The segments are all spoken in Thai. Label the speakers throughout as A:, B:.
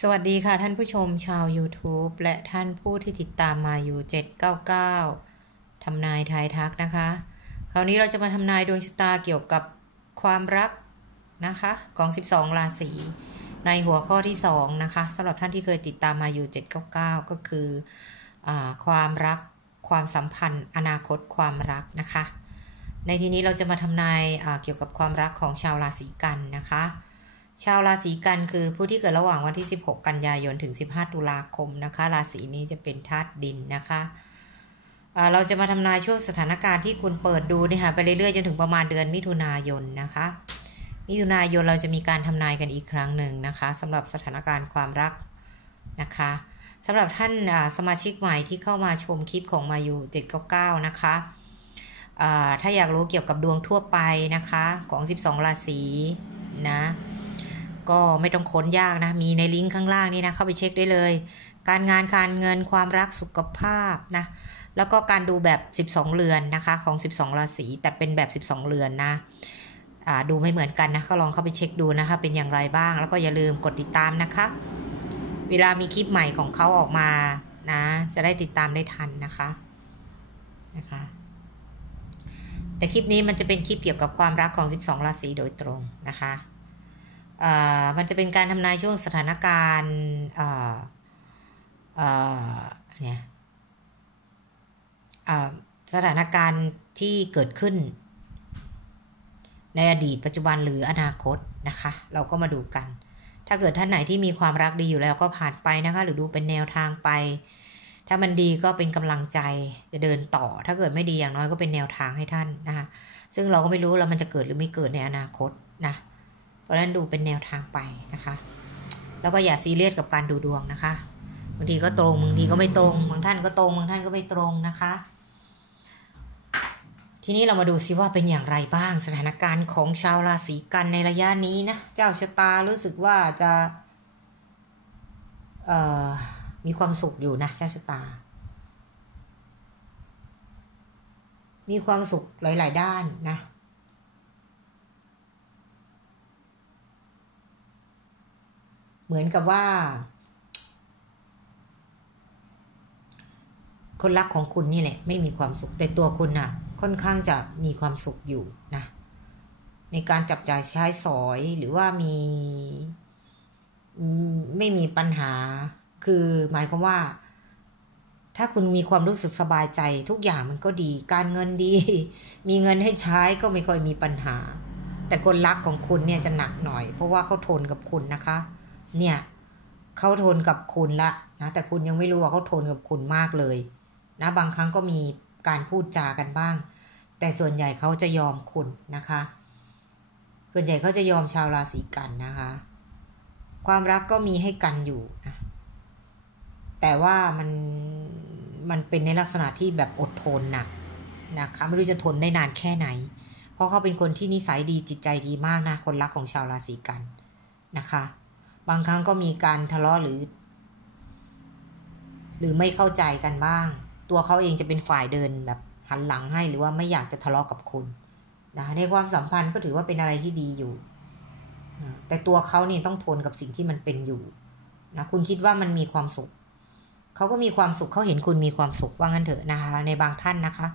A: สวัสดีค่ะท่านผู้ชมชาว YouTube และท่านผู้ที่ติดตามมาอยู่ 799 ทำนายทายทักนะคะ คราวนี้เราจะมาทำนายดวงชะตาเกี่ยวกับความรักนะคะของ 12 ราศีในหัวข้อที่ 2 นะคะสำหรับท่านที่เคยติดตามมาอยู่ 799 ก็คืออความรักความสัมพันธ์ อนาคตความรักนะคะ ในที่นี้เราจะมาทำนายเกี่ยวกับความรักของชาวราศีกันนะคะ ชาวราศีกันคือผู้ที่เกิดระหว่างวันที่ 16 กันยายนถึง 15 ตุลาคมนะคะ ราศีนี้จะเป็นธาตุดินนะคะเราจะมาทำนายช่วงสถานการณ์ที่คุณเปิดดูนี่ค่ะไปเรื่อยๆจนถึงประมาณเดือนมิถุนายนนะคะ มิถุนายนเราจะมีการทำนายกันอีกครั้งหนึ่งนะคะสำหรับสถานการณ์ความรักนะคะสำหรับท่านสมาชิกใหม่ที่เข้ามาชมคลิปของมาอยู่799 นะคะถ้าอยากรู้เกี่ยวกับดวงทั่วไปนะคะของ 12 ราศีนะ ก็ไม่ต้องค้นยากนะ มีในลิงก์ข้างล่างนี้นะ เข้าไปเช็คได้เลย การงานการเงินความรักสุขภาพนะ แล้วก็การดูแบบ 12 เรือนนะคะของ 12 ราศีแต่เป็นแบบ 12 เรือนนะดูไม่เหมือนกันนะก็ลองเข้าไปเช็คดูนะคะ เป็นอย่างไรบ้าง แล้วก็อย่าลืมกดติดตามนะคะ เวลามีคลิปใหม่ของเขาออกมานะ จะได้ติดตามได้ทันนะคะนะคะ แต่คลิปนี้มันจะเป็นคลิปเกี่ยวกับความรักของ 12 ราศีโดยตรงนะคะ มันจะเป็นการทำนายช่วงสถานการณ์เนี่ยสถานการณ์ที่เกิดขึ้น ในอดีตปัจจุบันหรืออนาคตนะคะ เราก็มาดูกัน ถ้าเกิดท่านไหนที่มีความรักดีอยู่แล้วก็ผ่านไปนะคะ หรือดูเป็นแนวทางไป ถ้ามันดีก็เป็นกำลังใจจะเดินต่อ ถ้าเกิดไม่ดีอย่างน้อยก็เป็นแนวทางให้ท่านนะคะ ซึ่งเราก็ไม่รู้แล้วมันจะเกิดหรือไม่เกิดในอนาคตนะ เพราะนั้นดูเป็นแนวทางไปนะคะ แล้วก็อย่าซีเรียสกับการดูดวงนะคะบางทีก็ตรงบางทีก็ไม่ตรงบางท่านก็ตรงบางท่านก็ไม่ตรงนะคะ ทีนี้เรามาดูซิว่าเป็นอย่างไรบ้างสถานการณ์ของชาวราศีกันในระยะนี้นะเจ้าชะตารู้สึกว่าจะมีความสุขอยู่นะเจ้าชะตา มีความสุขหลาย ๆ ด้านนะ เหมือนกับว่า คนรักของคุณนี่แหละ ไม่มีความสุข แต่ตัวคุณน่ะ ค่อนข้างจะมีความสุขอยู่นะ ในการจับจ่ายใช้สอยหรือว่ามี ไม่มีปัญหา คือหมายความว่า ถ้าคุณมีความรู้สึกสบายใจ ทุกอย่างมันก็ดี การเงินดี มีเงินให้ใช้ก็ไม่ค่อยมีปัญหา แต่คนรักของคุณเนี่ยจะหนักหน่อย เพราะว่าเขาทนกับคุณนะคะ เนี่ยเขาทนกับคุณละนะแต่คุณยังไม่รู้ว่าเขาทนกับคุณมากเลยนะบางครั้งก็มีการพูดจากันบ้าง แต่ส่วนใหญ่เขาจะยอมคุณนะคะ ส่วนใหญ่เขาจะยอมชาวราศีกันนะคะ ความรักก็มีให้กันอยู่นะแต่ว่ามันมันเป็นในลักษณะที่แบบอดทนหนักนะคะไม่รู้จะทนได้นานแค่ไหน เพราะเขาเป็นคนที่นิสัยดีจิตใจดีมากนะคนรักของชาวราศีกันนะคะ บางครั้งก็มีการทะเลาะหรือ หรือไม่เข้าใจกันบ้าง ตัวเขาเองจะเป็นฝ่ายเดินแบบหันหลังให้หรือว่าไม่อยากจะทะเลาะกับคุณนะในความสัมพันธ์ก็ถือว่าเป็นอะไรที่ดีอยู่ แต่ตัวเขาเนี่ยต้องทนกับสิ่งที่มันเป็นอยู่นะคุณคิดว่ามันมีความสุข เขาก็มีความสุขเขาเห็นคุณมีความสุขว่างั้นเถอะนะคะ ในบางท่านนะคะ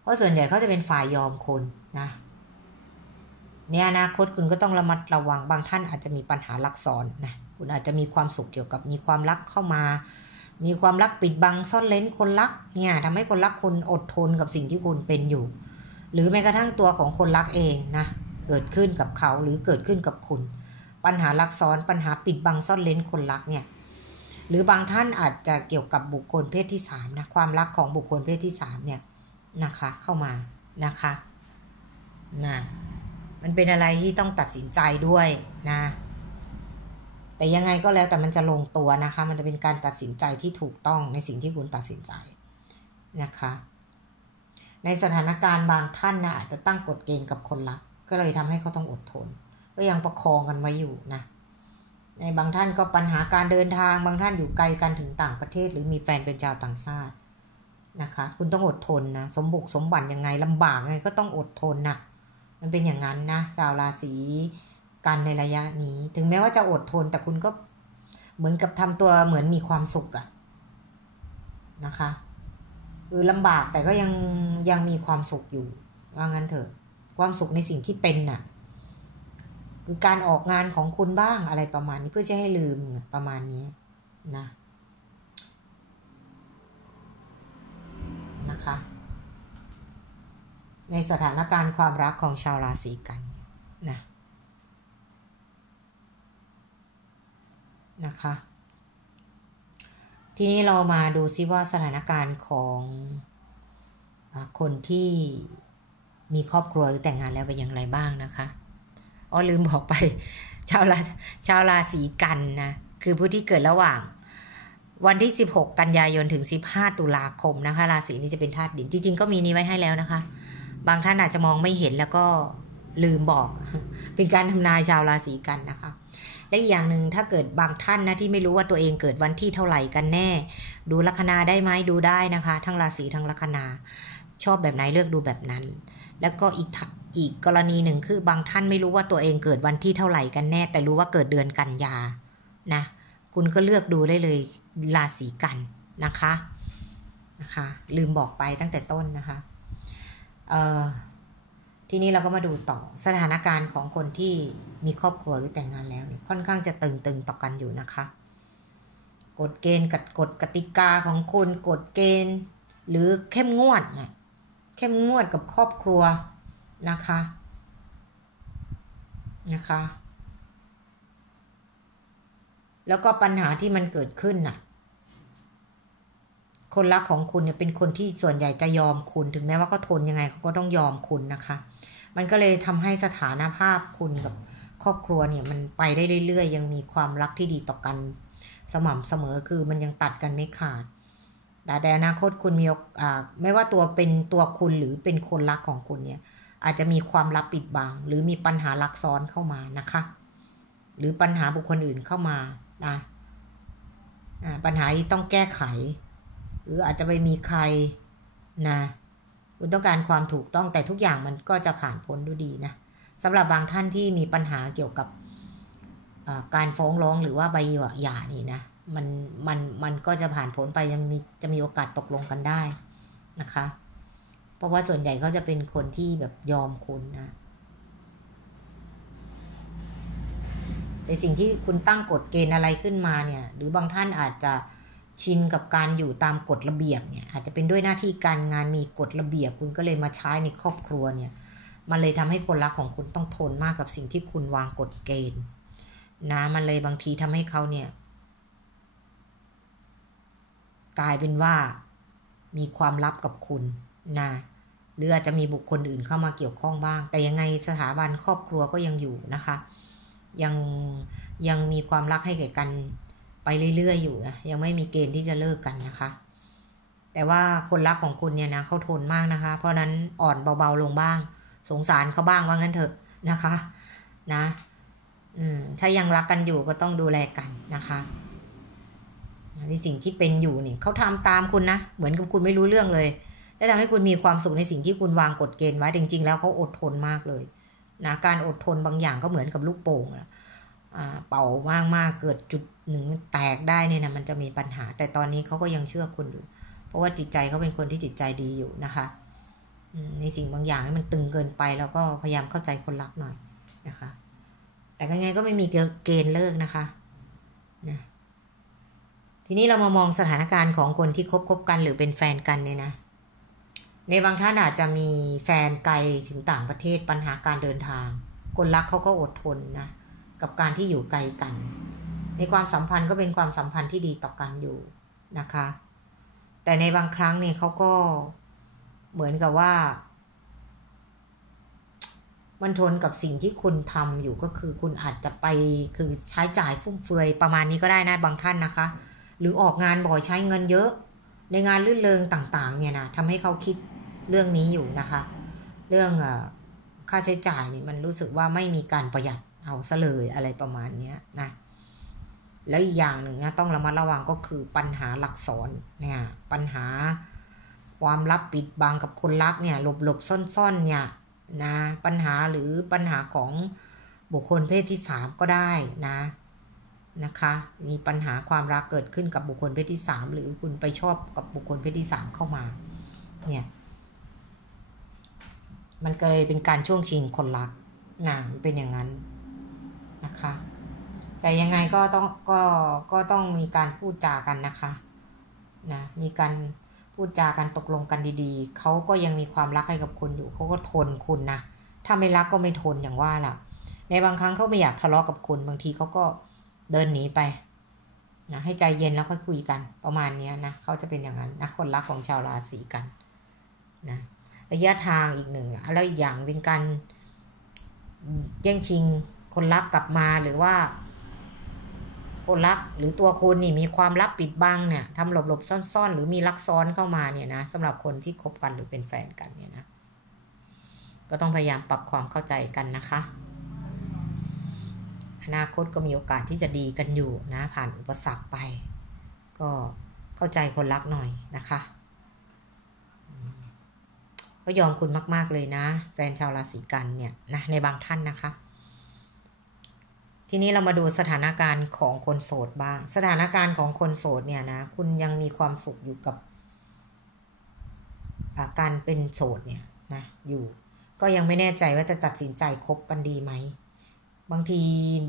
A: เพราะส่วนใหญ่เขาจะเป็นฝ่ายยอมคนนะ ในอนาคตคุณก็ต้องระมัดระวังบางท่านอาจจะมีปัญหาลักซ้อนนะคุณอาจจะมีความสุขเกี่ยวกับมีความรักเข้ามา มีความรักปิดบังซ่อนเล้นคนรักเนี่ยทำให้คนรักคุณอดทนกับสิ่งที่คุณเป็นอยู่ หรือแม้กระทั่งตัวของคนรักเองนะเกิดขึ้นกับเขาหรือเกิดขึ้นกับคุณ ปัญหาลักซ้อนปัญหาปิดบังซ่อนเล้นคนรักเนี่ยหรือบางท่านอาจจะเกี่ยวกับบุคคลเพศที่สามนะความรักของบุคคลเพศที่สามเนี่ยนะคะเข้ามานะคะนะ มันเป็นอะไรที่ต้องตัดสินใจด้วยนะ แต่ยังไงก็แล้วแต่มันจะลงตัวนะคะ มันจะเป็นการตัดสินใจที่ถูกต้องในสิ่งที่คุณตัดสินใจนะคะ ในสถานการณ์บางท่านนะอาจจะตั้งกฎเกณฑ์กับคนรัก ก็เลยทำให้เขาต้องอดทน ก็ยังประคองกันไว้อยู่นะ ในบางท่านก็ปัญหาการเดินทาง บางท่านอยู่ไกลกันถึงต่างประเทศ หรือมีแฟนเป็นชาวต่างชาตินะคะ คุณต้องอดทนนะ สมบุกสมบัติยังไงลำบากยังไงก็ต้องอดทนนะ มันเป็นอย่างนั้นนะชาวราศีกันในระยะนี้ ถึงแม้ว่าจะอดทนแต่คุณก็เหมือนกับทำตัวเหมือนมีความสุขอะนะคะคือลำบากแต่ก็ยังยังมีความสุขอยู่ ว่างั้นเถอะ ความสุขในสิ่งที่เป็นน่ะ คือการออกงานของคุณบ้างอะไรประมาณนี้เพื่อจะให้ลืมประมาณนี้นะ นะคะ ในสถานการณ์ความรักของชาวราศีกันนะนะคะ ทีนี้เรามาดูซิว่าสถานการณ์ของอคนที่มีครอบครัวหรือแต่งงานแล้วเป็นอย่างไรบ้างนะคะอ๋อลืมบอกไป ชาวราชาวราศีกันนะคือผู้ที่เกิดระหว่างวันที่ 16 กันยายนถึง 15 ตุลาคมนะคะ ราศีนี้จะเป็นธาตุดิน จริง ๆ ก็มีนี้ไว้ให้แล้วนะคะ บางท่านอาจจะมองไม่เห็นแล้วก็ลืมบอก เป็นการทำนายชาวราศีกันนะคะ และอีกอย่างหนึ่งถ้าเกิดบางท่านนะที่ไม่รู้ว่าตัวเองเกิดวันที่เท่าไหร่กันแน่ ดูลัคนาได้ไหมดูได้นะคะ ทั้งราศีทั้งลัคนา ชอบแบบไหนเลือกดูแบบนั้น แล้วก็อีกอีกกรณีหนึ่งคือบางท่านไม่รู้ว่าตัวเองเกิดวันที่เท่าไหร่กันแน่ แต่รู้ว่าเกิดเดือนกันยานะ คุณก็เลือกดูได้เลยราศีกันนะคะนะคะ ลืมบอกไปตั้งแต่ต้นนะคะ ทีนี้เราก็มาดูต่อสถานการณ์ของคนที่มีครอบครัวหรือแต่งงานแล้วเนี่ยค่อนข้างจะตึงๆต่อกันอยู่นะคะ กฎเกณฑ์กับกฎกติกาของคุณกฎเกณฑ์ หรือเข้มงวดนะเข้มงวดกับครอบครัวนะคะนะคะ แล้วก็ปัญหาที่มันเกิดขึ้นน่ะ คนรักของคุณเนี่ยเป็นคนที่ส่วนใหญ่จะยอมคุณ ถึงแม้ว่าเขาทนยังไงเขาก็ต้องยอมคุณนะคะ มันก็เลยทำให้สถานภาพคุณกับครอบครัวเนี่ยมันไปได้เรื่อยๆ ยังมีความรักที่ดีต่อกันสม่ำเสมอคือมันยังตัดกันไม่ขาด แต่ในอนาคตคุณมีอ่าไม่ว่าตัวเป็นตัวคุณหรือเป็นคนรักของคุณเนี่ย อาจจะมีความลับปิดบัง หรือมีปัญหาลักซ้อนเข้ามานะคะ หรือปัญหาบุคคลอื่นเข้ามานะปัญหาที่ต้องแก้ไข หรืออาจจะไปมีใครนะคุณต้องการความถูกต้องแต่ทุกอย่างมันก็จะผ่านพ้นด้วยดีนะสำหรับบางท่านที่มีปัญหาเกี่ยวกับการฟ้องร้องหรือว่าใบหย่านี่นะมันมันมันก็จะผ่านพ้นไปยังมีจะมีโอกาสตกลงกันได้นะคะ เพราะว่าส่วนใหญ่เขาจะเป็นคนที่แบบยอมคุณนะในสิ่งที่คุณตั้งกฎเกณฑ์อะไรขึ้นมาเนี่ย หรือบางท่านอาจจะ ชินกับการอยู่ตามกฎระเบียบเนี่ยอาจจะเป็นด้วยหน้าที่การงานมีกฎระเบียบ คุณก็เลยมาใช้ในครอบครัวเนี่ยมันเลยทำให้คนรักของคุณต้องทนมากกับสิ่งที่คุณวางกฎเกณฑ์นะมันเลยบางทีทำให้เขาเนี่ยกลายเป็นว่ามีความลับกับคุณนะหรืออาจจะมีบุคคลอื่นเข้ามาเกี่ยวข้องบ้าง แต่ยังไงสถาบันครอบครัวก็ยังอยู่นะคะ ยังยังมีความรักให้แก่กัน ไปเรื่อยๆอยู่นะยังไม่มีเกณฑ์ที่จะเลิกกันนะคะ แต่ว่าคนรักของคุณเนี่ยนะเขาทนมากนะคะ เพราะนั้นอ่อนเบาๆลงบ้าง สงสารเขาบ้างว่างั้นเถอะนะคะ นะอืมถ้ายังรักกันอยู่ก็ต้องดูแลกันนะคะในสิ่งที่เป็นอยู่เนี่ยเขาทำตามคุณนะ เหมือนกับคุณไม่รู้เรื่องเลยและทำให้คุณมีความสุขในสิ่งที่คุณวางกฎเกณฑ์ไว้จริง ๆ แล้วเขาอดทนมากเลยนะการอดทนบางอย่างก็เหมือนกับลูกโป่งอะ เป่ามากมากเกิดจุดหนึ่งแตกได้เนี่ยนะมันจะมีปัญหา แต่ตอนนี้เขาก็ยังเชื่อคุณอยู่ เพราะว่าจิตใจเขาเป็นคนที่จิตใจดีอยู่นะคะในสิ่งบางอย่างที่มันตึงเกินไปแล้วก็พยายามเข้าใจคนรักหน่อยนะคะ แต่ยังไงก็ไม่มีเกณฑ์เลิกนะคะนะทีนี้เรามามองสถานการณ์ของคนที่คบคบกันหรือเป็นแฟนกันเนี่ยนะ ในบางท่านอาจจะมีแฟนไกลถึงต่างประเทศปัญหาการเดินทาง คนรักเขาก็อดทนนะ กับการที่อยู่ไกลกัน ในความสัมพันธ์ก็เป็นความสัมพันธ์ที่ดีต่อกันอยู่นะคะ แต่ในบางครั้งเนี่ยเขาก็เหมือนกับว่า มันทนกับสิ่งที่คุณทำอยู่ก็คือคุณอาจจะไปคือใช้จ่ายฟุ่มเฟือยประมาณนี้ก็ได้นะบางท่านนะคะ หรือออกงานบ่อยใช้เงินเยอะ ในงานลื่นเลงต่าง ๆ เนี่ยนะทำให้เขาคิดเรื่องนี้อยู่นะคะ เรื่องค่าใช้จ่ายนี่มันรู้สึกว่าไม่มีการประหยัด เอาซะเลยอะไรประมาณนี้นะแล้วอีกอย่างหนึ่งนะต้องระมัดระวังก็คือปัญหาหลักซ้อนเนี่ยปัญหาความลับปิดบังกับคนรักเนี่ยหลบหลบซ่อนๆเนี่ยนะปัญหาหรือปัญหาของบุคคลเพศที่สามก็ได้นะนะคะ มีปัญหาความรักเกิดขึ้นกับบุคคลเพศที่สามหรือคุณไปชอบกับบุคคลเพศที่สามเข้ามาเนี่ยมันเกยเป็นการช่วงชิงคนรักนะเป็นอย่างนั้น นะคะ แต่ยังไงก็ต้องก็ก็ต้องมีการพูดจากันนะคะนะมีการพูดจากันตกลงกันดีๆ เขาก็ยังมีความรักให้กับคุณอยู่ เขาก็ทนคุณนะ ถ้าไม่รักก็ไม่ทนอย่างว่าล่ะ ในบางครั้งเขาไม่อยากทะเลาะกับคุณบางทีเขาก็เดินหนีไปนะให้ใจเย็นแล้วค่อยคุยกันประมาณนี้นะเขาจะเป็นอย่างนั้นนะคนรักของชาวราศีกันนะระยะทางอีกหนึ่งแล้วอีกอย่างเป็นการแย่งชิง คนรักกลับมาหรือว่า คนรักหรือตัวคุณนี่มีความลับปิดบังเนี่ยทำหลบหลบซ่อนๆ หรือมีลักซ้อนเข้ามาเนี่ยนะสำหรับคนที่คบกันหรือเป็นแฟนกันเนี่ยนะก็ต้องพยายามปรับความเข้าใจกันนะคะ อนาคตก็มีโอกาสที่จะดีกันอยู่นะ ผ่านอุปสรรคไป ก็เข้าใจคนรักหน่อยนะคะก็ยอมคุณมาก ๆ เลยนะ แฟนชาวราศีกันเนี่ยนะในบางท่านนะคะ ทีนี้เรามาดูสถานการณ์ของคนโสดบ้าง สถานการณ์ของคนโสดเนี่ยนะ คุณยังมีความสุขอยู่กับการเป็นโสดเนี่ยนะอยู่ ก็ยังไม่แน่ใจว่าจะตัดสินใจคบกันดีไหม บางที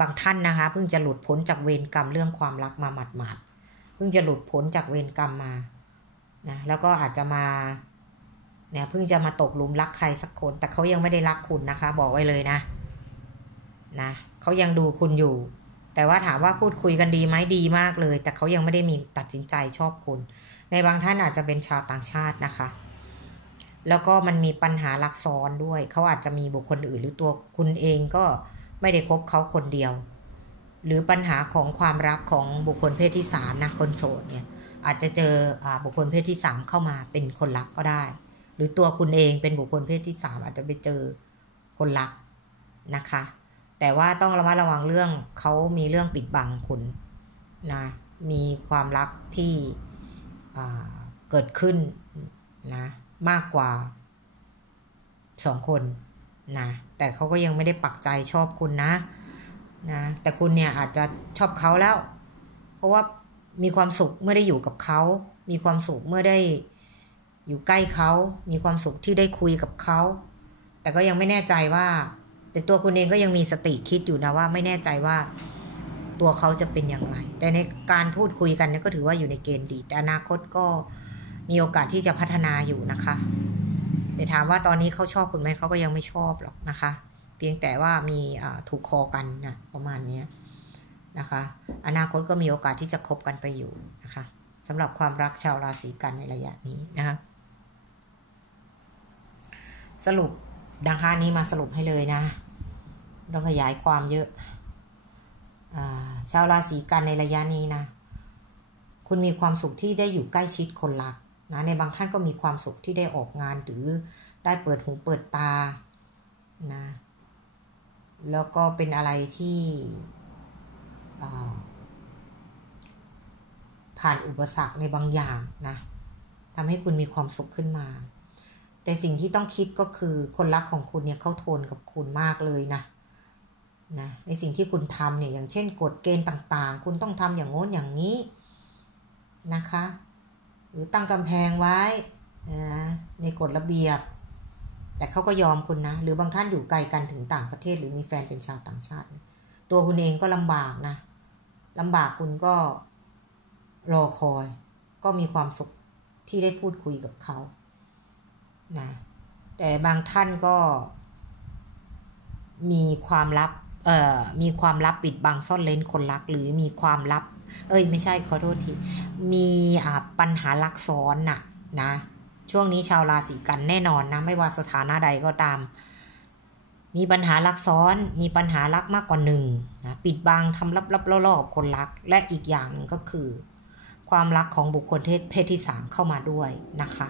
A: บางท่านนะคะ เพิ่งจะหลุดพ้นจากเวรกรรมเรื่องความรักมาหมาดๆเพิ่งจะหลุดพ้นจากเวรกรรมมานะแล้วก็อาจจะมาเนี่ยเพิ่งจะมาตกหลุมรักใครสักคน แต่เขายังไม่ได้รักคุณนะคะ บอกไว้เลยนะ นะเขายังดูคุณอยู่ แต่ว่าถามว่าพูดคุยกันดีไหมดีมากเลย แต่เขายังไม่ได้มีตัดสินใจชอบคุณ ในบางท่านอาจจะเป็นชาวต่างชาตินะคะ แล้วก็มันมีปัญหารักซ้อนด้วย เขาอาจจะมีบุคคลอื่นหรือตัวคุณเองก็ไม่ได้คบเขาคนเดียว หรือปัญหาของความรักของบุคคลเพศที่สามนะคนโสดเนี่ยอาจจะเจอบุคคลเพศที่สามเข้ามาเป็นคนรักก็ได้ หรือตัวคุณเองเป็นบุคคลเพศที่สามอาจจะไปเจอคนรักนะคะ แต่ว่าต้องระมัดระวังเรื่องเขามีเรื่องปิดบังคุณนะมีความรักที่เกิดขึ้นนะมากกว่าสองคนนะแต่เขาก็ยังไม่ได้ปักใจชอบคุณนะนะแต่คุณเนี่ยอาจจะชอบเขาแล้ว เพราะว่ามีความสุขเมื่อได้อยู่กับเขา มีความสุขเมื่อได้อยู่ใกล้เขา มีความสุขที่ได้คุยกับเขา แต่ก็ยังไม่แน่ใจว่า แต่ตัวคุณเองก็ยังมีสติคิดอยู่นะว่าไม่แน่ใจว่าตัวเขาจะเป็นอย่างไร แต่ในการพูดคุยกันเนี่ยก็ถือว่าอยู่ในเกณฑ์ดี แต่อนาคตก็มีโอกาสที่จะพัฒนาอยู่นะคะแต่ถามว่าตอนนี้เขาชอบคุณไหมเขาก็ยังไม่ชอบหรอกนะคะ เพียงแต่ว่ามีถูกคอกันนะประมาณนี้นะคะ อนาคตก็มีโอกาสที่จะคบกันไปอยู่นะคะสำหรับความรักชาวราศีกันในระยะนี้นะคะสรุปดังค่านี้มาสรุปให้เลยนะ ต้องขยายความเยอะอชาวราศีกันในระยะนี้นะ คุณมีความสุขที่ได้อยู่ใกล้ชิดคนรักนะในบางท่านก็มีความสุขที่ได้ออกงานหรือได้เปิดหูเปิดตานะแล้วก็เป็นอะไรที่ผ่านอุปสรรคในบางอย่างนะทำให้คุณมีความสุขขึ้นมา แต่สิ่งที่ต้องคิดก็คือคนรักของคุณเนี่ยเขาทนกับคุณมากเลยนะ นะในสิ่งที่คุณทำเนี่ยอย่างเช่นกฎเกณฑ์ต่างๆ คุณต้องทำอย่างโน้นอย่างนี้นะคะ หรือตั้งกำแพงไว้นะในกฎระเบียบ แต่เขาก็ยอมคุณนะ หรือบางท่านอยู่ไกลกันถึงต่างประเทศ หรือมีแฟนเป็นชาวต่างชาติ ตัวคุณเองก็ลำบากนะลำบากคุณก็รอคอย ก็มีความสุขที่ได้พูดคุยกับเขานะแต่บางท่านก็มีความลับ มีความลับปิดบังซ่อนเลนคนรักหรือมีความลับ เอ้ย ไม่ใช่ขอโทษที มีปัญหาลักซ้อนน่ะนะ ช่วงนี้ชาวราศีกันแน่นอนนะ ไม่ว่าสถานะใดก็ตาม มีปัญหาลักซ้อน มีปัญหารักมากกว่าหนึ่งนะปิดบังทำลับๆล่อๆกับคนรัก และอีกอย่างหนึ่งก็คือ ความรักของบุคคลเพศที่สามเข้ามาด้วยนะคะ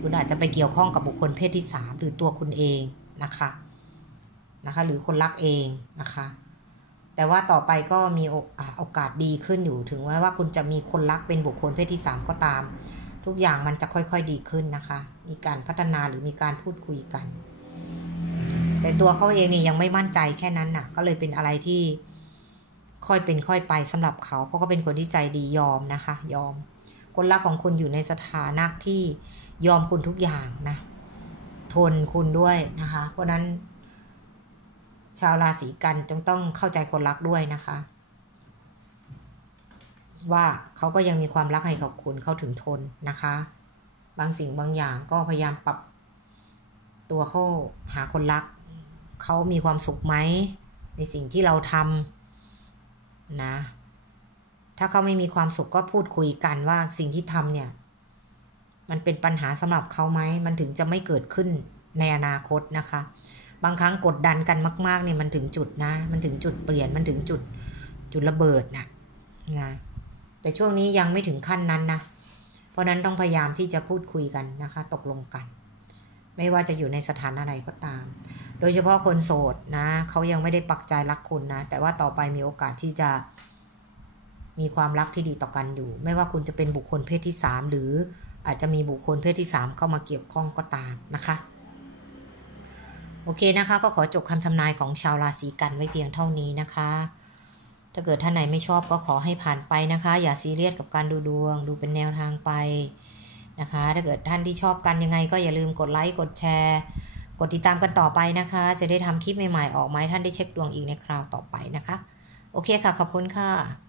A: คุณอาจจะไปเกี่ยวข้องกับบุคคลเพศที่สามหรือตัวคุณเองนะคะ นะคะ หรือคนรักเองนะคะ แต่ว่าต่อไปก็มีโอกาสดีขึ้นอยู่ถึงแม้ว่าคุณจะมีคนรักเป็นบุคคลเพศที่สามก็ตาม ทุกอย่างมันจะค่อยๆดีขึ้นนะคะ มีการพัฒนาหรือมีการพูดคุยกัน แต่ตัวเขาเองนี่ยังไม่มั่นใจแค่นั้นน่ะ ก็เลยเป็นอะไรที่ค่อยเป็นค่อยไปสำหรับเขา เพราะเขาเป็นคนที่ใจดียอมนะคะ ยอม คนรักของคุณอยู่ในสถานะที่ยอมคุณทุกอย่างนะ ทนคุณด้วยนะคะ เพราะนั้น ชาวราศีกันจงต้องเข้าใจคนรักด้วยนะคะ ว่าเขาก็ยังมีความรักให้กับคุณเขาถึงทนนะคะ บางสิ่งบางอย่างก็พยายามปรับตัวเข้าหาคนรัก เขามีความสุขไหม ในสิ่งที่เราทำนะ ถ้าเขาไม่มีความสุขก็พูดคุยกันว่าสิ่งที่ทำเนี่ย มันเป็นปัญหาสำหรับเขาไหม มันถึงจะไม่เกิดขึ้นในอนาคตนะคะ บางครั้งกดดันกันมากๆเนี่ยมันถึงจุดนะ มันถึงจุดเปลี่ยนมันถึงจุดจุดระเบิดนะนะแต่ช่วงนี้ยังไม่ถึงขั้นนั้นนะเพราะนั้นต้องพยายามที่จะพูดคุยกันนะคะ ตกลงกัน ไม่ว่าจะอยู่ในสถานอะไรก็ตาม โดยเฉพาะคนโสดนะเขายังไม่ได้ปักใจรักคุณนะ แต่ว่าต่อไปมีโอกาสที่จะมีความรักที่ดีต่อกันอยู่ ไม่ว่าคุณจะเป็นบุคคลเพศที่สามหรืออาจจะมีบุคคลเพศที่สามเข้ามาเกี่ยวข้องก็ตามนะคะ โอเคนะคะ ก็ขอจบคำทำนายของชาวราศีกันไว้เพียงเท่านี้นะคะ ถ้าเกิดท่านไหนไม่ชอบก็ขอให้ผ่านไปนะคะ อย่าซีเรียสกับการดูดวง ดูเป็นแนวทางไปนะคะ ถ้าเกิดท่านที่ชอบกันยังไง ก็อย่าลืมกดไลค์กดแชร์ กดติดตามกันต่อไปนะคะ จะได้ทำคลิปใหม่ๆออกมาให้ท่านได้เช็คดวงอีกในคราวต่อไปนะคะ โอเคค่ะขอบคุณค่ะ